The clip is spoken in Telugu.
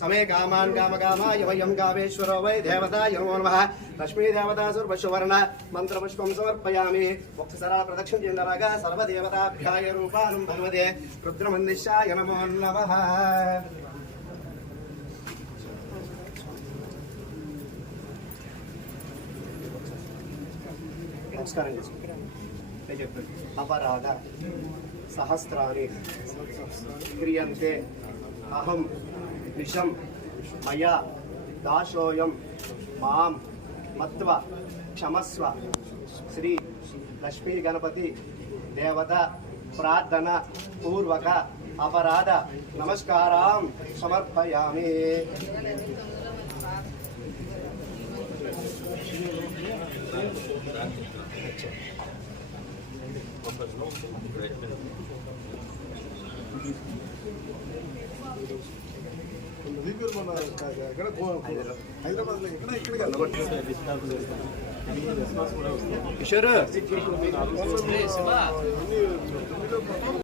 సమే కామాన్ కామ కామాయ వయం కామేశ్వరో వై దేవత యమో నమ. లక్ష్మీ దేవత సువర్ణ మంత్రపుష్పం సమర్పయామి. ఒక్కసారి ప్రదక్షిణ చెందలాగా సర్వదేవతాభ్యాయ రూపానం భగవదే రుద్రమందిశాయ నమో నమ. నమస్కారం చేసుకుంటాను అపరాధ సహస్రాన్ని క్రియంతే అహం విషం మయా దాశోయం మాం మత్వ క్షమస్వ శ్రీ లక్ష్మీ గణపతి దేవత ప్రార్థన పూర్వక అపరాధ నమస్కారం సమర్పయామి Thank you. హైదరాబాద్ లో ఎక్కడ ఇక్కడ కిషోర్ అన్ని